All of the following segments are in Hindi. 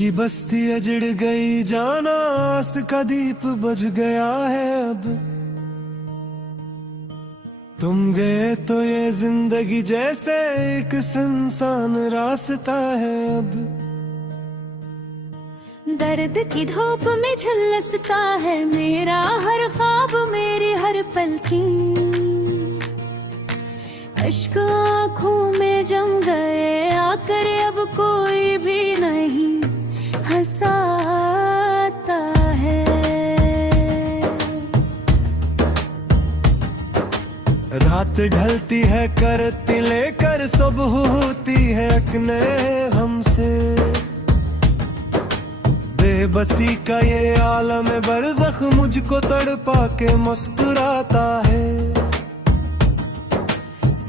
की बस्ती अजड़ गई जाना, आस का दीप बुझ गया है अब। तुम गए तो ये जिंदगी जैसे एक सुनसान रास्ता है अब। दर्द की धूप में झुलसता है मेरा हर ख्वाब, मेरी हर पलकी। अश्क आँखों में जम गए आकर, अब कोई भी नहीं हंसाता है। रात ढलती है करती लेकर, सुबह होती है अकने हमसे। बेबसी का ये आलम बरज़ख मुझको तड़पा के मुस्कुराता है।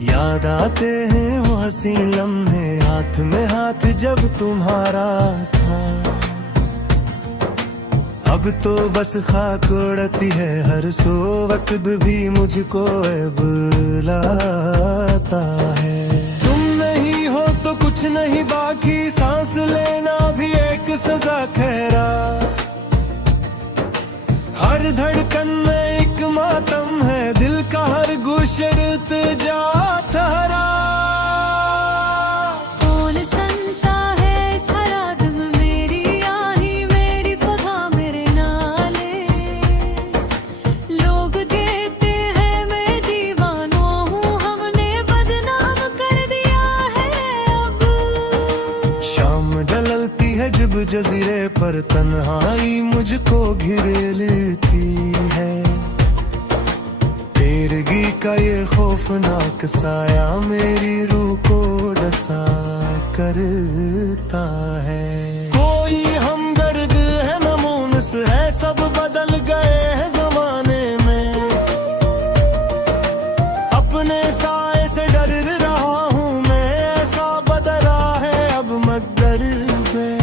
याद आते हैं वो हंसी लम्हे, हाथ में हाथ जब तुम्हारा था। अब तो बस खाक उड़ती है हर सो वक्त भी मुझको बुलाता है। तुम नहीं हो तो कुछ नहीं बाकी, सांस लेना भी एक सजा खैरा। हर धड़कन में एक मातम है, दिल का हर गुशरत जा ठहरा। कौन सुनता है इस हराद में मेरी आही, मेरी फगा मेरे नाले। लोग कहते हैं मैं दीवानों हूँ, हमने बदनाम कर दिया है अब। शाम ढलती है जब जजीरे पर, तन्हाई मुझको घेरे लेती है। तेरगी का ये खौफनाक साया मेरी रूह को डसा करता है। कोई हमदर्द है न मुनस है, सब बदल गए हैं जमाने में। अपने साए से डर रहा हूँ मैं, ऐसा बदला है अब मगर में।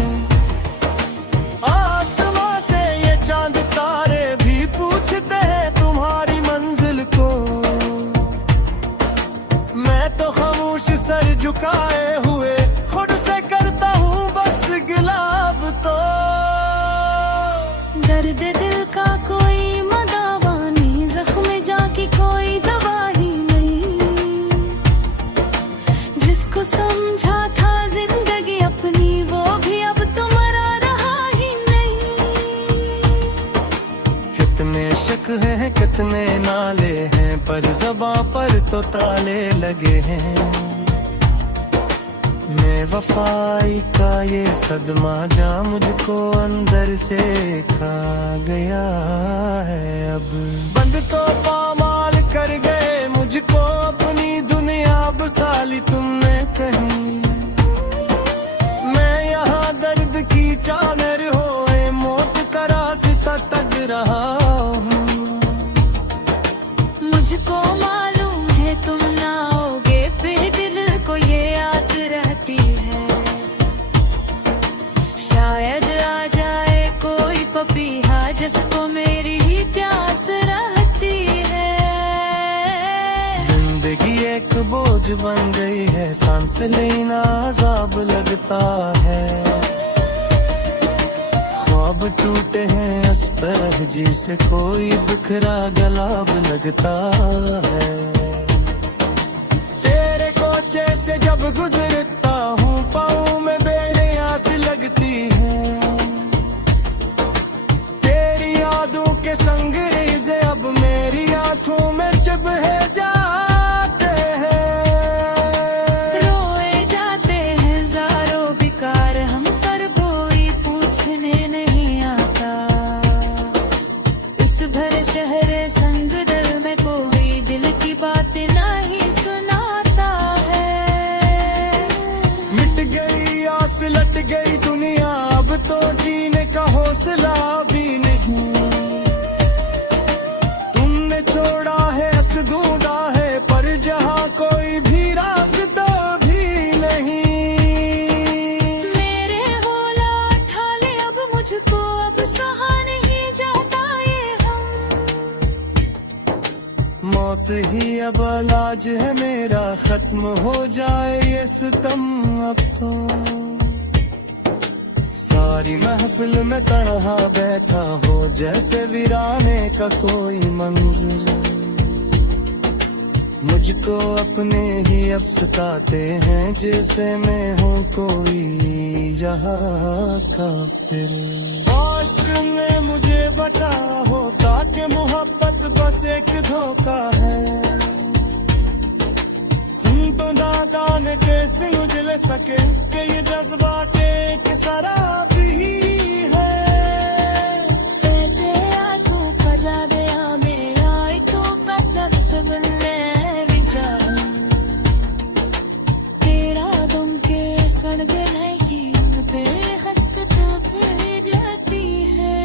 आसमां से ये चांद तारे भी पूछते हैं तुम्हारी मंजिल को। मैं तो खामोश सर झुकाए हुए खुद से करता हूँ बस गिलाब। तो दर्द दिल का कोई मदावा नहीं, जख्म जाकी कोई दवा ही नहीं। जिसको समझा था जिंदगी अपनी, वो भी अब तुम्हारा रहा ही नहीं। कितने शक हैं कितने नाले हैं, पर ज़बां पर तो ताले लगे हैं। मैं वफाई का ये सदमा जा मुझको अंदर से खा गया है अब। बंद तो पामाल कर गए मुझको अपनी दुनिया बसाली तुमने कहीं। मैं यहाँ दर्द की चादर होए मौत का रास्ता तक रहा हूँ। मुझको मालूम है तुम ना आओगे, फिर दिल को ये आस रहती है। शायद आ जाए कोई पपीहा, जिसको मेरी ही प्यास रहती है। जिंदगी एक बोझ बन गई है, सांस लेना अजाब लगता है। ख्वाब टूटे हैं अस्तर जिसे कोई बिखरा गलाब लगता है। तेरे कोचे से जब गुजरता हूँ पाँव में बेनियास लगती है। तेरी यादों के संग रेज़े अब मेरी आंखों में चुभे जाते हैं। रोए जाते हैं ज़ारो बेकार हम, पर कोई पूछने नहीं आता। इस भरे शहर संग दिल में कोई दिल की बात नहीं सुनाता है। मिट गई आस लट गई दुनिया, अब तो जीने का हौसला भी नहीं। तुमने छोड़ा है हंस ढूंढा है, पर जहाँ कोई भी रास्ता भी नहीं। मेरे होला उठा ले अब मुझको, अब सहा नहीं जाता ये हम। मौत ही अब इलाज है मेरा, खत्म हो जाए ये सितम अब तो। सारी महफिल में तन्हा बैठा हो जैसे वीराने का कोई मंजर। मुझको अपने ही अब सताते हैं जैसे मैं हूँ कोई यहाँ काफिर। आश्क में मुझे बता होता कि मोहब्बत बस एक धोखा है। तुम तो नादान कैसे उजल सके कि ये जज्बा के एक शराबी है। तू पजा गया मेरा तो पत्थर से बनने सड़ग नहीं बेहस तो फिर जाती है।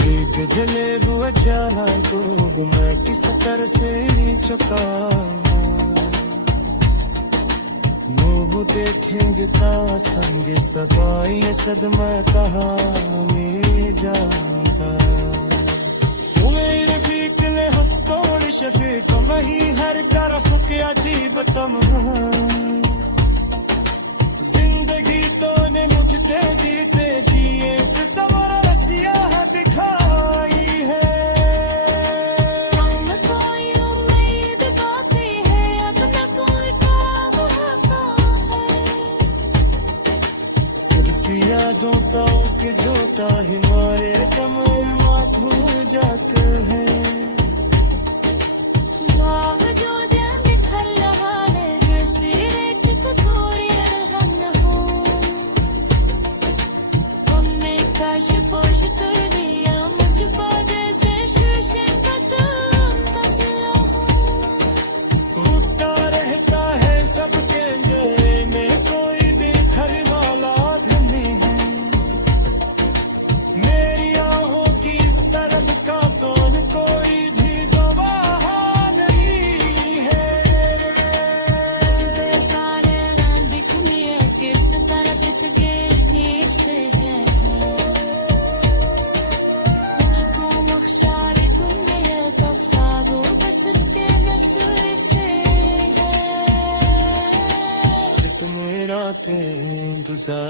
देख जले हुआ जाना को मैं किस तरह से नहीं चुका। लोग देखेंगे का संग सफाई सदमा कहाँ में जाता। तुम्हें रफीक ले हत्तोड़ शफीक वही हर तरफ के अजीब तमहा। जिंदगी तो ने मुझते जीते जिए तुम्हारा रसिया है दिखाई है। न कोई उम्मीद बाकी है अब न कोई काम आता है। सिर्फ यादों के जोता हमारे कमरे माथू जाते हैं। पोश कर दिया मुझको जैसे शीशे का तस्ला हो। उठता रहता है सबके अंधेरे में कोई भी खरी माला धनी है। मेरी आहों की इस तरफ का कौन कोई भी गवाह नहीं है। तुझे सारे रंग दिखने किस तरह दिख गए से है। मेरा इंतजार